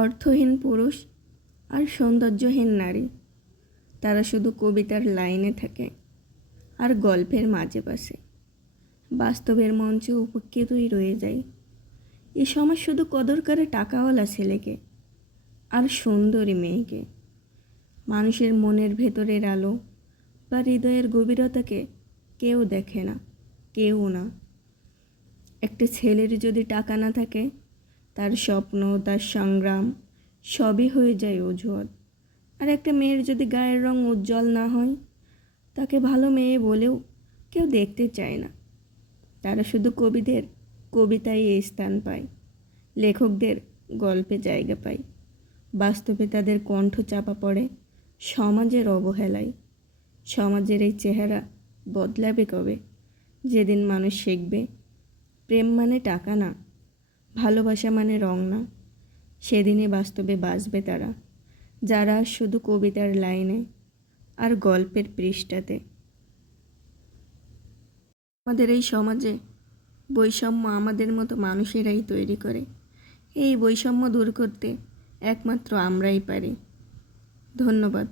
অর্থহীন পুরুষ আর সৌন্দর্যহীন নারী। তারা শুধু কবিতার লাইনে থাকে আর গল্পের মাঝে পাশে বাস্তবের মঞ্চে উপেক্ষিতই রয়ে যায়। এ সমাজ শুধু কদর করে টাকাওয়ালা ছেলেকে আর সুন্দরী মেয়েকে। মানুষের মনের ভেতরের আলো বা হৃদয়ের গভীরতাকে কেউ দেখে না, কেউ না। একটা ছেলের যদি টাকা না থাকে তার স্বপ্ন, তার সংগ্রাম, সবই হয়ে যায় অজুহাত। আর একটা মেয়ের যদি গায়ের রং উজ্জ্বল না হয়, তাকে ভালো মেয়ে বলেও কেউ দেখতে চায় না। তারা শুধু কবিদের, কবিতায় স্থান পায়, লেখকদের গল্পে জায়গা পায়। বাস্তবে তাদের কণ্ঠ চাপা পড়ে সমাজের অবহেলায়। সমাজের এই চেহারা বদলাবে কবে? যেদিন মানুষ শিখবে, প্রেম মানে টাকা না ভালোবাসা মানে রং না। সেদিনে বাস্তবে বাঁচবে তারা, যারা শুধু কবিতার লাইনে আর গল্পের পৃষ্ঠাতে। আমাদের এই সমাজে বৈষম্য আমাদের মতো মানুষেরাই তৈরি করে। এই বৈষম্য দূর করতে একমাত্র আমরাই পারি। ধন্যবাদ।